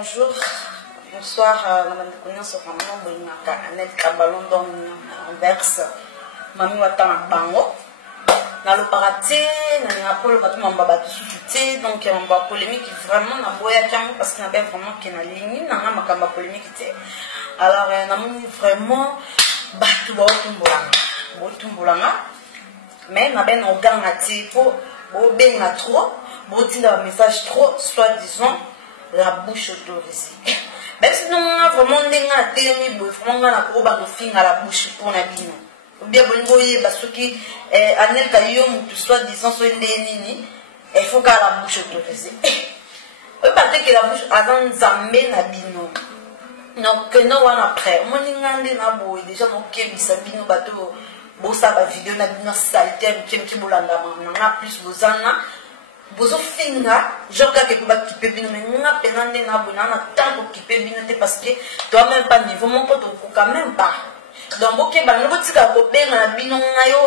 bonjour. Bonsoir, madame de Cognas, vraiment, Annette Kabalon, Anvers, Mami Watan Bango. Dans le paraté, dans le Batou Souté, donc il y a une polémique vraiment dans Boya Kiamou parce qu'il y a vraiment qui est en ligne, dans la polémique. Alors, il y a vraiment Batou Tumboulanga, mais il y a un organe pour bien trop, pour dire un message trop, soi-disant, la bouche autorisée. Même si nous avons vraiment des vraiment la bouche pour la bino. Bien bon parce que Anel Kayom tout soit disant soit nini il faut qu'à la bouche autorisée. Parce que la bouche avant zamé na bino. Donc non on après mon ngande na bo déjà mon kebisa bino bato bosa ba vidéo na bino saleté qui bolanda na plus bozana bozo finga genre que pour ba kipe bino mais nga penande na bo na tant ko kipe bino te parce que toi même pas niveau mon pote quand même pas. Donc, ok, bah, nous avons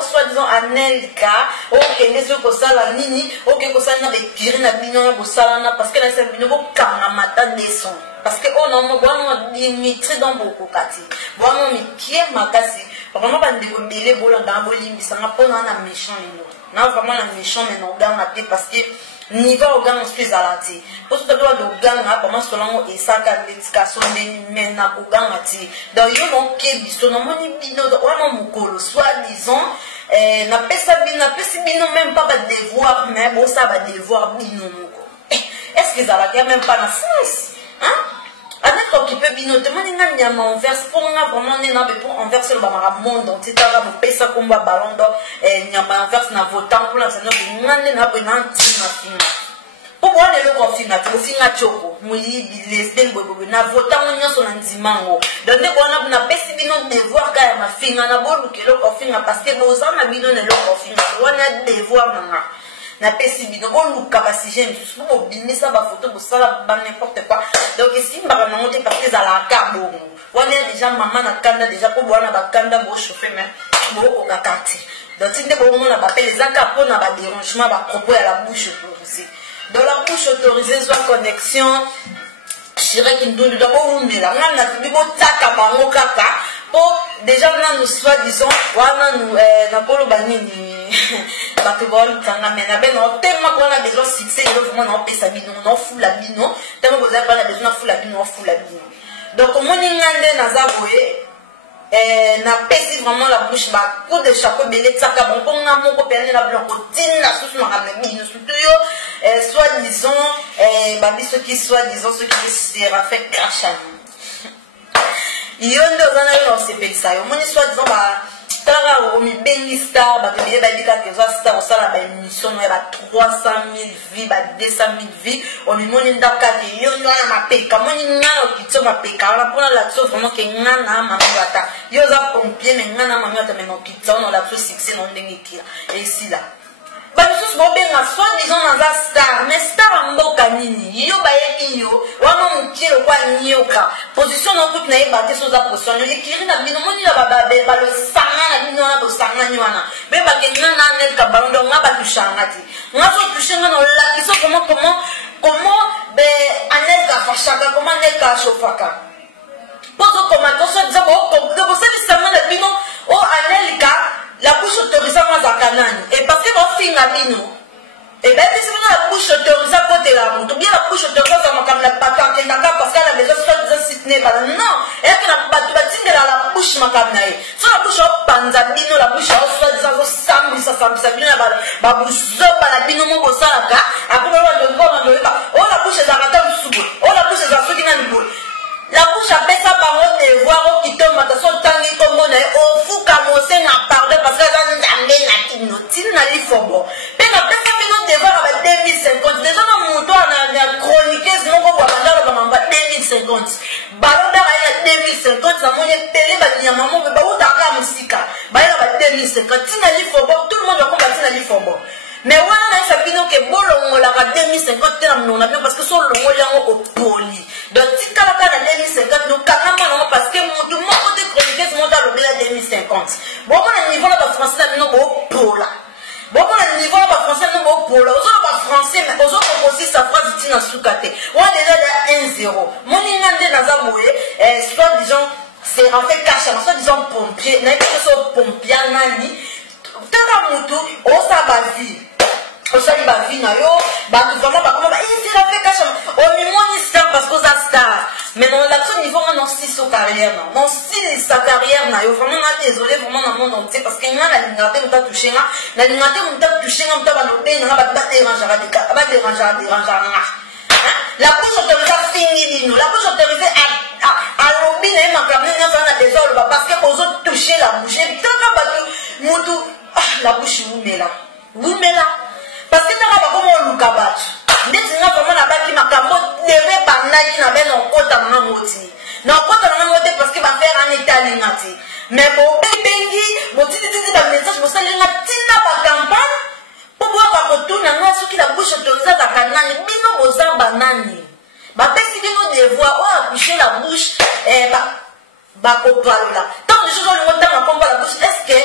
soit disant Anelka, ok, les autres ça nini, ok, ça n'a pas tiré la binon, parce que là c'est un binon caramata descend. Parce que on a Dimitri dans beaucoup kati. Vraiment, mais qui est ma kasi? Vraiment, pas de délai, bon, dans Bolim, ça n'a pas un méchant, non, vraiment un méchant, mais non, dans la tête parce que niveau organe plus à la tête. Pour tout le monde, organe, pendant ce temps, et ça, quand l'éducation mais n'a organe à tête. Donc, il y a un kébi, son nom est bino, vraiment mukolo, soi-disant, n'a pas ça bino, même pas de devoir, mais bon, ça va devoir bino muko. Est-ce que ça va même pas dans le sens? Hein? Avec occupé bino, te mani na nyama envers pour nga vraiment na pour envers le bamara monde on tita la pesa komba ballon d'or nyama envers na votant pour la seno ngane na bena ntina finga pour voir le confina to finga choko muli lesben bobo na votant nyonso na nzimango donc ne bona na pesi bino devoir ka ya mafinga na bolu ke le confina parce que boza na bino ne le confina wana devoir na na pesi bino bon luka ba si j'aime juste pour bimé ça ba photo pour ça ba n'importe quoi donc ici ba monter parce que ça la cabo on est déjà maman na kanda déjà pour boire na ba kanda bo chauffer mais bo au kakati donc si ne bon na ba les akapo na ba dérangement ba propos à la bouche autorisée dans la bouche autorisée soit connexion chiré qui nous d'abord on met là na bibo taka bango kaka pour déjà là nous soit disons wana nous na polo banini parce que bon quand on a ben tellement qu'on a besoin de succès il faut vraiment on pesa bino on fout la bino tellement vous avez pas besoin de fout la bino on fout la bino donc mon ngande na zaboé na pesi vraiment la bouche ba pour de chaque belé tsaka bon pour nga moko perne la blanco tin la sous na ramena bino surtout yo soit disons ba biso qui soit disons ce qui sera fait crash il y a un se pensa yo mon soit disons ba Tara omi bengi star ba ke ba dika ke za star osala ba émission no ba 300,000 vies ba 200,000 vies on mi moni ndaka ke yo na mapeka moni ngana kitso mapeka ala pona la tso vraiment ke ngana mamata yo za pompier mais ngana mamata mais no kitso no la tso succès no ndenge kia et si là ba biso bo benga soit disons na za star mais star mboka nini yo ba ye yo wana mukiro kwa nyoka position no kuti na e ba te so za position yo ikiri na bino moni na ba ba le sanga na bino na bo sanga nywana be ba ke ngana Anel Kabalon nga ba tushangati nga so tushenga no la kiso comment be Anel ka fashaka comment Anel ka shofaka poto comment to so za bo ko ça na bino o Anel ka la bouche autorisée à Zakanani. Et parce que mon film a bino. Et bien, c'est la bouche autorisée à côté la montre. Ou bien la bouche autorisée à ma caméra patente. Parce qu'elle a besoin de se soutenir. Non. Et elle a pas de la bouche ma caméra. Soit la bouche au panzabino, la bouche au soit disant sambu, ça bino, la bouche zoba, la bino, mon bossa, la gars. Après, on va de oh, la bouche est à la sous. Oh, la bouche est à ceux qui n'ont pas. La bouche appelle ça par contre de voir qui tombe à son tangi comme on est au fou kamosé n'a parlé parce que ça nous amène la tinotine na lifobo. Mais la personne qui nous devoir avec 2050 déjà dans mon toit on a chroniqué sinon qu'on va mandar le 2050. Ballon d'or à 2050 ça mon télé ba ni maman ba ou taka musika. Ba ila ba 2050 tina lifobo tout le monde va combattre na lifobo. Mais voilà na ça bino ke bolongo la 2050 tena mona bien parce que son longo yango au poli. Donc si kala kana 2050 nous kanama non parce que mon côté chroniqué c'est mon dans le 2050. Bon mon niveau là ba français non au pola. Bon mon niveau là ba français non au pola. Aux autres ba français mais aux autres aussi sa phrase tina soukate. On déjà 1-0. Mon ingande naza boye, soit disant, c'est en fait caché, soit disant pompier, n'a pas que pompier nani. Tara mutu, on sa basi. On sa li bavi na yo, bah vraiment bah comment bah il s'est fait caché. On lui montre star parce qu'on a star. Mais dans l'action niveau on a 6 au carrière non 6 sa carrière na yo vraiment on désolé vraiment dans le monde entier parce que nga na lingate on t'a touché là, na lingate on t'a touché on t'a balobé na ba déranger la bouche autorisée à finir la bouche autorisée à lobby na ma caméra na désolé parce que aux autres toucher la bouche tant ka mutu la bouche vous met là parce que t'as pas comment on lukabat ndeti nga vraiment na baki makambo debe bandaki na ben on kota na ngoti na kota na ngoti parce que ba faire en Italie ngati mais bon bengi bon titi ba message bo salinga tina ba campagne pour voir ba retourner na soki la bouche autorisée za kanani bino boza banani ba pesi bino devoir o accoucher la bouche ba kopalola tant de choses on le temps on la bouche est-ce que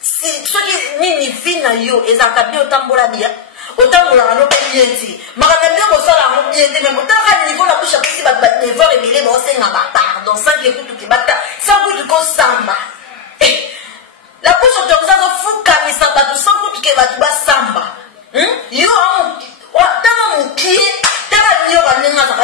si ceux qui nini vina yo ezaka bien otambola bien otambola no bien ti makana bien ko sala no bien te mais motaka niveau la bouche apesi ba devoir ebele ba osenga ba pardon sans que kutu ki bata sans kutu ko samba la bouche autorisée zo fuka mi samba tu sans kutu ke ba samba yo wa tama mukie tala nyoka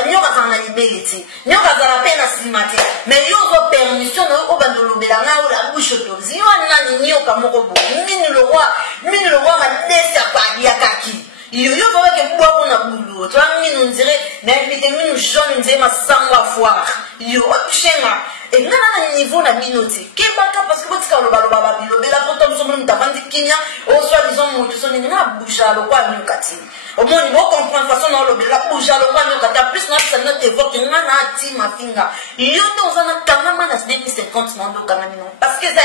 nyoka sana libeleti nyoka za la pena simati mais yo zo permission no obandolo belanga o la bouche autorisée yo nani nyoka moko bo mini le roi ma desa pa ya kaki yo va que boire on a boulot toi mini on dirait mais mini jaune on dirait ma sangwa foire yo chenga et nana niveau na minoti kebaka parce que botika lo baloba bilobe la pourtant nous sommes tavandi kinya au soit disons moto son na boucha lo kwa nyokati au moins il faut comprendre façon na lo la boucha lo kwa nyokati plus na ça notre devoir que nana ti ma finga yo to za na kama mana c'est 50 na ndo kama non parce que ça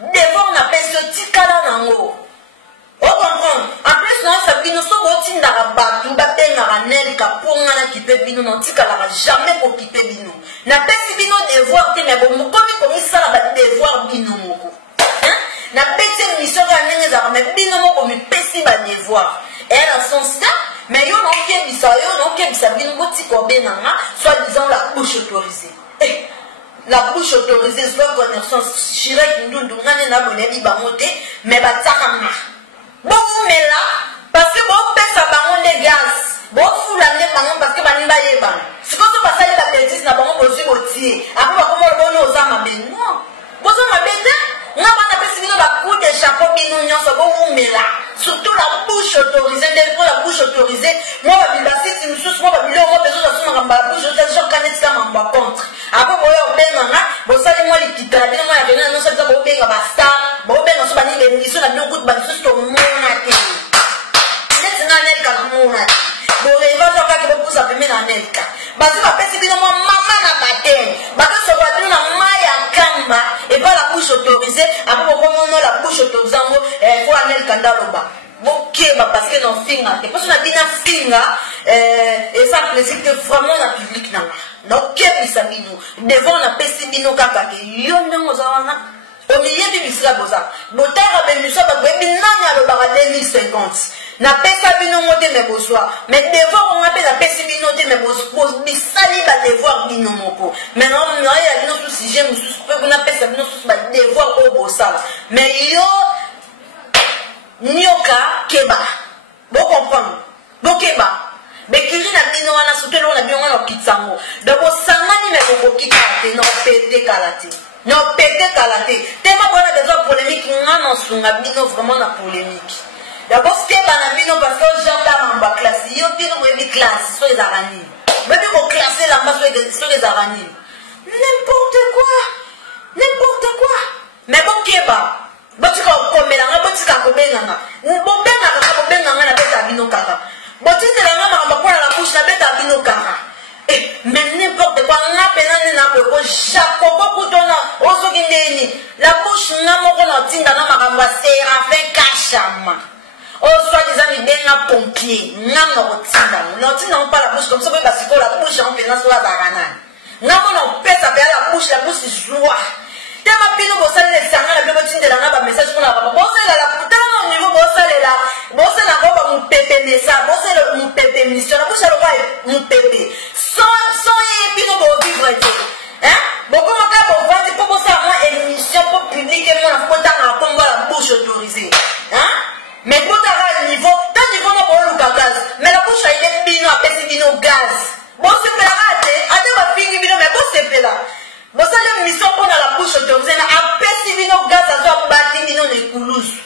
devoir na pèse tikala nango on comprend en plus non ça bino so botinda rabatu batenga ranel kaponga na kipe bino non tikala jamais pour kipe bino na pesi bino devoir te mais bon comme ça la devoir bino moko na pesi mission ka nenge za mais bino moko mi pesi ba devoir et dans son ça mais yo non kebisa bino botiko benanga soit disant la bouche autorisée la bouche autorisée soit connaissance chirek ndundu ngane na bonebi ba moté mais ba tsakanga bon mais là parce que bon pesa bango de gaz bon fula ne bango parce que bani ba yeba si ko so basali la bêtise na bango bozi botie après ba komo bono ozama ben non bozo mabete nga bana pesi bino ba coup de chapeau bino nyonso bon mais là surtout la bouche autorisée pour la bouche autorisée moi ba bibasi ti mususu moi ba bilo moi besoin de suma ba bouche autorisée je connais ça mamba contre après boyo benanga bosali moi likita bino moi ya bena non ça bo benga ba star bo benga so bani bendiso na bino coup ba mususu to mona te net na net ka mona bo reva to ka ke bo pusa peme na net ka bazi ba pesi bino moi mama na baten ba ka so ba bino na maya kamba et pas la bouche autorisée après bo komo la bouche autorisée faut anel kandaloba bokeba parce que non finga et parce qu'on a bien finga et ça plaisir que vraiment la public nanga donc kebisa bino devant na pesi bino kaka ke yo ndongo zawana au milieu du misla boza botara benuso ba bebi nanya lo ba 2050 na pesa bino mote me bozwa mais devant on appelle la pesi bino te me boz bisali ba devoir bino moko mais non non ya bino sous sujet mususu pe na pesa bino sous ba devoir au bosala mais yo nyoka keba bo comprendre bo keba bekiri na bino wana sutelo na bino wana kitsango dabo sangani me bo kikate no pete kalate no pete kalate tema bona besoin polémique ngana sunga bino vraiment na polémique d'abord keba na bino parce que j'entends en bas classe yo bino webi classe so les arani webi ko classer la masse so les arani n'importe quoi mais bo keba botika komelanga botika kobenanga bobenanga na beta bino kaka botindelanga makamba pona la bouche na beta bino kaka mais n'importe quoi nga penane na ko jacobo kutona osoki ndeni la bouche nga moko na tinda na makambo Séraphin Kachama o soit disant ni benga pompier nga no tinda pas la bouche comme ça parce que la bouche en penance la barana nga mona pesa be la bouche joie tema bino bosali le sanga la bino tindela na ba message pour la papa bosala la putana au niveau bosala ko ba mu pepe message bosala mu pepe mission la bosala ko mu pepe sans bino gaz. Bon c'est la rate, ate ba fingi bino mais bon c'est là. Bon ça la mission pour la bouche autorisée na apesi bino gaz azo bati bino ne kulusu.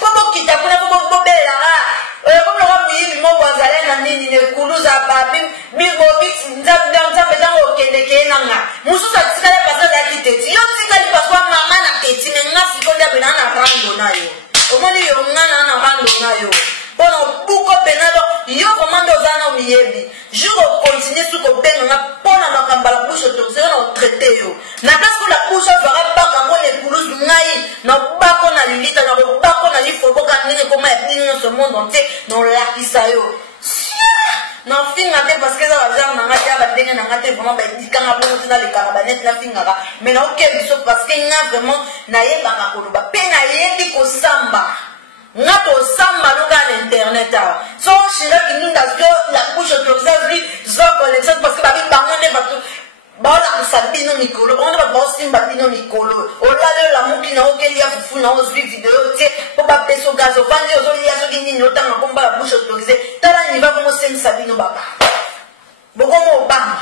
Pomo kita kuna pomo bobela ra. Comme le roi mi mo bazale na nini ne kulusu ababi mi bo mix nzamba dango kende kenanga. Musu sa tikala pasa da kiteti. Yo tikali paswa mama na keti menga sikonda bena na rando na yo. Omoni yo ngana na rando na yo. Pendant beaucoup penalo yo commande ozana miyebi jour continuer sous ko benga pona makamba la bouche autorisée on traité yo na place que la bouche va baka ko les coulous ngai na bako na lilita na bako na lifo boka ndenge koma dans ce monde entier dans la kisayo na finga te parce que ça va genre na ngati ba ndenge na ngati vraiment ba dikanga bongo na le karabanet na finga mais na ok biso parce que nga vraiment na yeba ka koloba pe na yebi ko samba Nato samba loka l'internet so shira kininda zo la bouche autorisée zo collection parce que babi bangone batu bala sabino mikolo on va bossi babino mikolo o la la muki na okeli ya fufu na ozi vidéo tie po ba peso gazo vandi ozo ya so kinini otanga komba la bouche autorisée tala ni va como sen sabino baba bokomo banga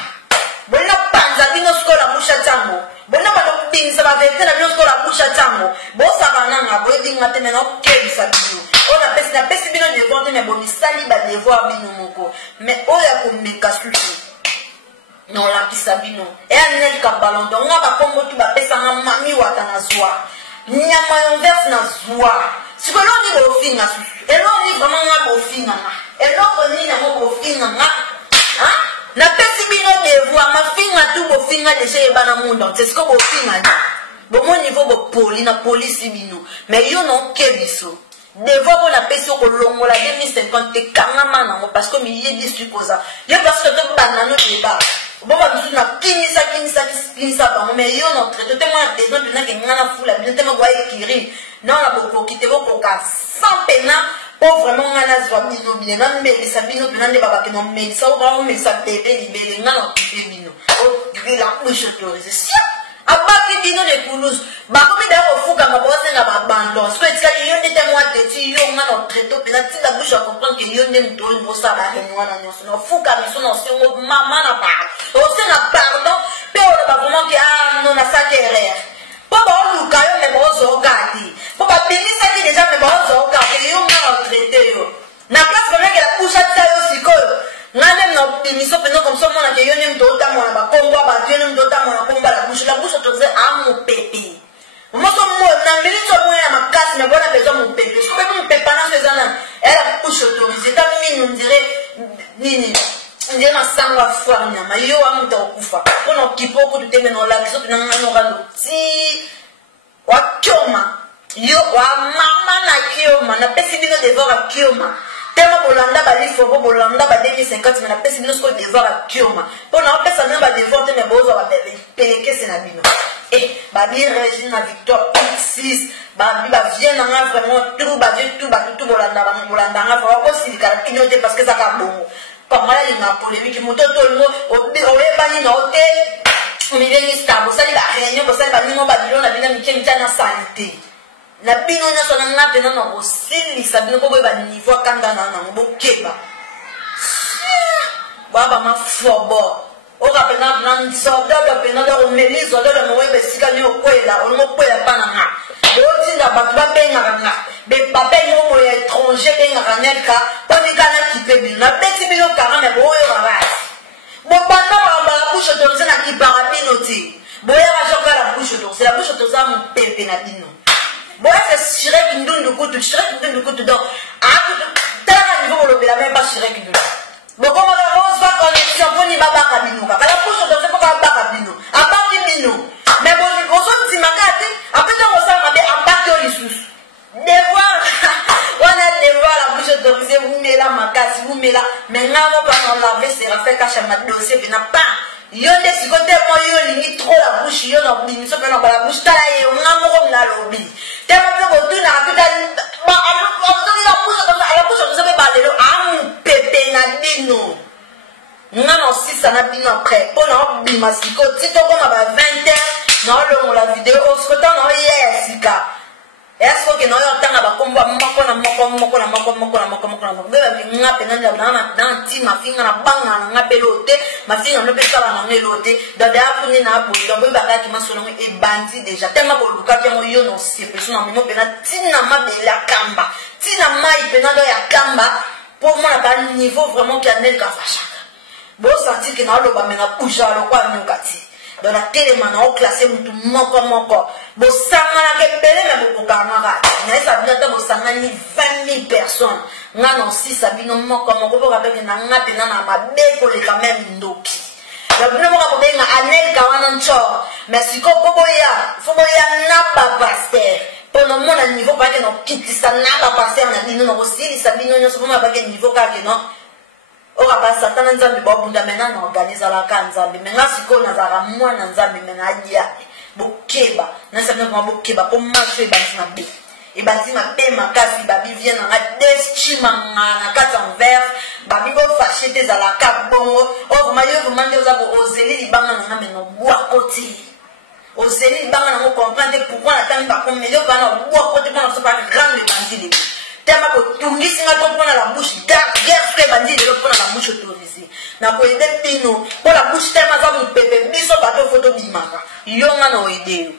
bona panza bino skola bouche tango bona ba binza ba vete na bino skola bouche tango bo sabananga bo dinga te mena okeli sabino on a pesi bino devoir te mais bon sali ba devoir bino moko mais o ya ko meka sushi non la kisabino et anel ka ballon donc nga ba kombo tu ba pesa nga mami wata na zwa nyama yo verse na zwa siko lo ni bo finga sushi et lo ni vraiment nga bo finga nga et lo ko ni na bo finga nga hein na pesi bino devoir ma finga tu bo finga déjà e bana mundo c'est ce que bo finga ni bo mon niveau bo poli na police bino mais yo non kebiso devoir pour la pesi ko longola 2050 te kangama nango parce que mi yebi supposa yo parce que to banano débat bon ba bisu na kinisa bango mais yo non traité te moi des gens na ke ngana fula bien te mo gwa ekiri non la boko kite boko ka sans pena pour vraiment ngana zwa bino bino na mbeli sabino bino nde baba ke no mbeli sa ba me sa bébé libéré ngana kite bino o la bouche autorisée abaki bino de Toulouse bakomi da kofuka mabose na babandon so etikali yo ndete mwa teti yo ngana traité pena ti la bouche à comprendre que yo ndem to bo sa ba wana nyonso no fuka miso no singo mama na ba o se na pardon pe o ba vraiment que ah non na sa erreur po ba o luka yo me bo zo gati po ba binisa ki déjà me bo zo gati yo ngana traité yo na place vraiment que la bouche à yo sikoyo ngane na émission pena comme ça mona ke yo nem to ta mona ba kombo ba yo nem to ta mona kombo la bouche autorisée à mon pépé moi so mo na milito mo ya makasi na bona besoin mon pépé so pe mon pépé na ces années elle a bouche autorisée ta mine on dirait nini ndiye masanga fwa nyama yo amuta okufa kono kipoko tuteme no la biso pena ngano rando ti wa kyoma yo wa mama na kyoma na pesi bino devoir a kyoma tellement bolanda ba lifo bo bolanda ba 2050 mais na pesi bino sko devoir a kyoma pona pesa na ba devoir te me bozo ba peleke sena bino ba bi Regina Victor X6 ba vient na vraiment tout ba vieux tout ba tout bolanda nga va ko silikala kinyote parce que ça ka bongo comme là il m'a polémique moto tout le monde o yeba ni no te mi veni stabo sali ba réunion bo sali ba ni mo ba bilo na bina mi kemita na santé na bino na sona ngate na no osili sabino ko ba niveau kanga na bo keba baba ma fobo o ka pena na nsoda ka pena da o melizo da mo webe sika ni okwela o mo kwela pana nga do tinga ba ba benga nga be papa mo mo étranger benga neka poni kana kipebi na beti bino kanga me bo yo baba bo banda ba la bouche autorisée na ki parabino ti bo ya ba joka la bouche autorisée mon pepe na bino bo c'est Shrek ndundu kutu donc tala niveau lo bela même pas Shrek ndundu bo comme la rose va connexion poni baba kabino ka la bouche autorisée pour baba kabino abaki bino mais bon on dit makati après on ça mabe abaki o lisusu devoir on a devoir la bouche autorisée vous met la makasi vous met la mais ngamo pas on laver c'est faire cache ma dossier bina pas yonde sikote mo yo lingi trop la bouche yo no bini so pena la bouche tala ye ngamo ko na lobi te mo ko tu na pita ba la bouche on se be ba le am pepe na bino ngano sisa na bino après pour na bima siko tito ko ma ba 20h na lo la vidéo on se kota na yesika est-ce que nous avons tant de combat moko na nga pena na ti ma finga na banga na pelote ma finga no pesa na ngelote dada afuni na boyi donc ba ki masolo e bandi déjà tellement ko luka bien yo no si person na mo pena tina ma de la kamba tina mai pena do ya kamba pour moi na ba niveau vraiment qui anel ka fachaka bo senti que na lo ba mena kuja lo kwa nukati dans la télé maintenant on classé mutu moko bo sangana ke pele na bo kanga na ça bien bo sangana ni 20 000 personnes nga non si sabino moko bo rappelle na nga pena na mabe ko le quand même ndoki la bino moko ko benga anel ka wana ncho mais siko popo ya fo ya na ba pasteur pour le monde à niveau pas que non kiti ça na ba pasteur na bino no si sabino nyo so ba que niveau ka que non ora ba satana nzambe ba bunda mena na organiser la kanzambe menga siko na zara mwana nzambe mena adia bokeba na sabino ko bokeba po marché ba na be et bâti ma paix ma kasi babi vient na destima na kata envers babi go fâché tes à la cap bongo o ma yo demande aux abo ozeli libanga na meno boa côté ozeli libanga na comprendre pourquoi la tamba comme melio bana boa côté pour na pas grande bandili tema ko tungisi nga to pona la bouche guerre frère bandili ko pona la bouche autorisée na ko aider pino pour la bouche tema za mu pepe biso bato photo bimaka yo nga no aider